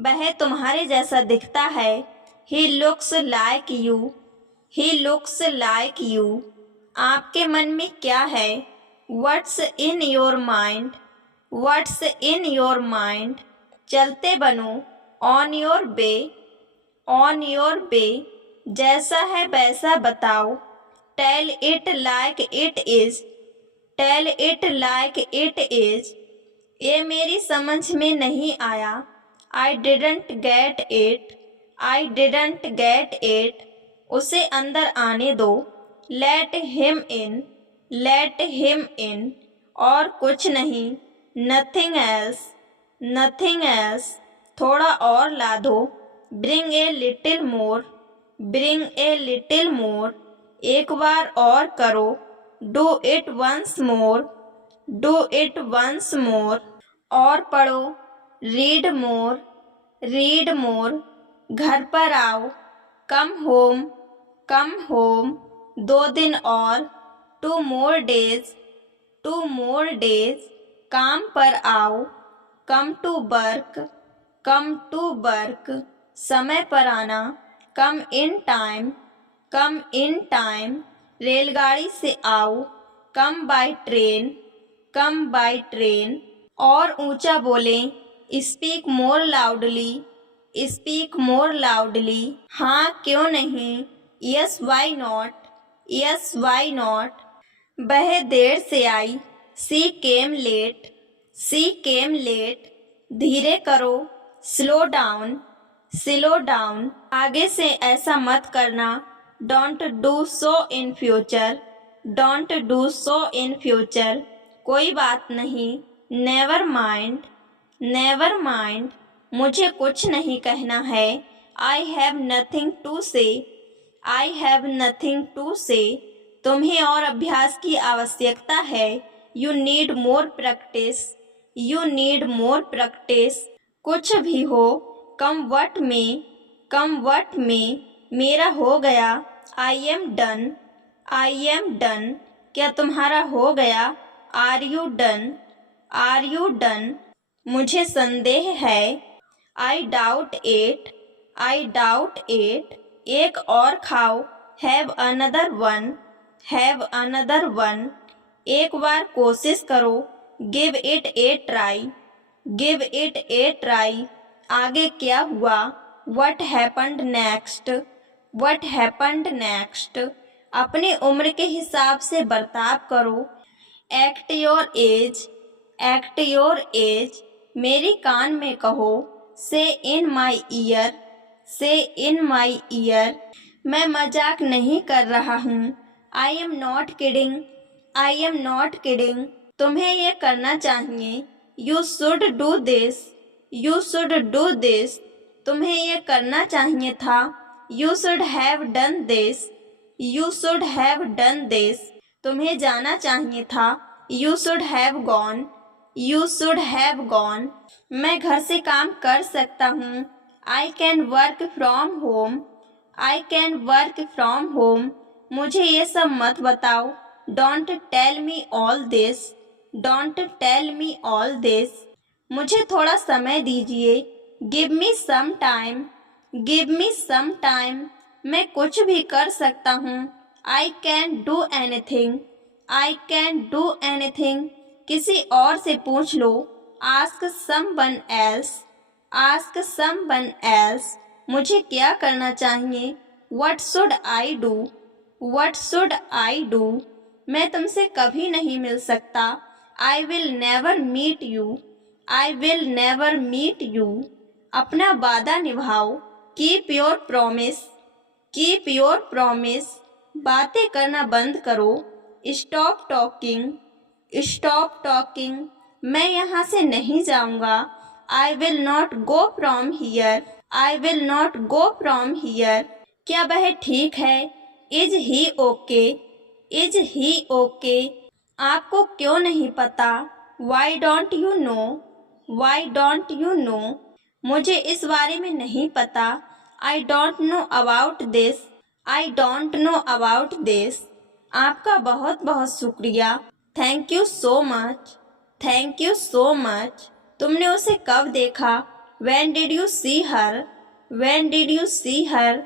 वह तुम्हारे जैसा दिखता है। He looks like you. He looks like you. आपके मन में क्या है? What's in your mind. What's in your mind. चलते बनो। On your way. On your way. जैसा है वैसा बताओ। Tell it like it is. Tell it like it is. ये मेरी समझ में नहीं आया। I didn't get it. I didn't get it. उसे अंदर आने दो। Let him in. Let him इन। और कुछ नहीं। Nothing else. Nothing else. थोड़ा और ला दो। Bring a little more. Bring a little more. एक बार और करो। Do it once more. Do it once more. और पढ़ो। Read more. Read more. घर पर आओ। Come home. Come home. 2 दिन और। 2 मोर डेज। 2 more days. काम पर आओ। Come to work. Come to work. समय पर आना। Come in time. Come in time. रेलगाड़ी से आओ। Come by train. Come by train. और ऊंचा बोलें। Speak more loudly. Speak more loudly. हाँ क्यों नहीं। Yes why not. Yes why not. वह देर से आई। सी केम लेट। सी केम लेट। धीरे करो। Slow down. Slow down. आगे से ऐसा मत करना। Don't do so in future. Don't do so in future. कोई बात नहीं। Never mind. Never mind. मुझे कुछ नहीं कहना है। आई हैव नथिंग टू से। आई हैव नथिंग टू से। तुम्हें और अभ्यास की आवश्यकता है। You need more practice. You need more practice. कुछ भी हो। Come what may. Come what may. मेरा हो गया। I am done. I am done. क्या तुम्हारा हो गया? Are you done. Are you done. मुझे संदेह है। I doubt it. I doubt it. एक और खाओ। Have another one. Have another one. एक बार कोशिश करो। Give it a try. Give it a try. आगे क्या हुआ? What happened next. What happened next. अपनी उम्र के हिसाब से बर्ताव करो। Act your age. Act your as. मेरी कान में कहो। से इन माई ईयर। से इन माई ईयर। मैं मजाक नहीं कर रहा हूँ। I am not kidding. I am not kidding. तुम्हें ये करना चाहिए। You should do this. You should do this. तुम्हें ये करना चाहिए था। You should have done this. You should have done this. तुम्हें जाना चाहिए था। You should have gone. You should have gone. मैं घर से काम कर सकता हूँ। I can work from home. I can work from home. मुझे ये सब मत बताओ। Don't tell me all this. Don't tell me all this. मुझे थोड़ा समय दीजिए। Give me some time. Give me some time. मैं कुछ भी कर सकता हूँ। I can do anything. I can do anything. किसी और से पूछ लो। Ask someone else. Ask someone else. मुझे क्या करना चाहिए? What should I do? What should I do? मैं तुमसे कभी नहीं मिल सकता। I will never meet you. I will never meet you. अपना वादा निभाओ। Keep your promise. Keep your promise. बातें करना बंद करो। Stop talking. Stop talking. मैं यहाँ से नहीं जाऊँगा। I will not go from here. I will not go from here. क्या वह ठीक है? Is he okay? Is he okay? आपको क्यों नहीं पता? Why don't you know? Why don't you know? मुझे इस बारे में नहीं पता। I don't know about this. I don't know about this. आपका बहुत बहुत शुक्रिया। Thank you so much. Thank you so much. तुमने उसे कब देखा? When did you see her? When did you see her?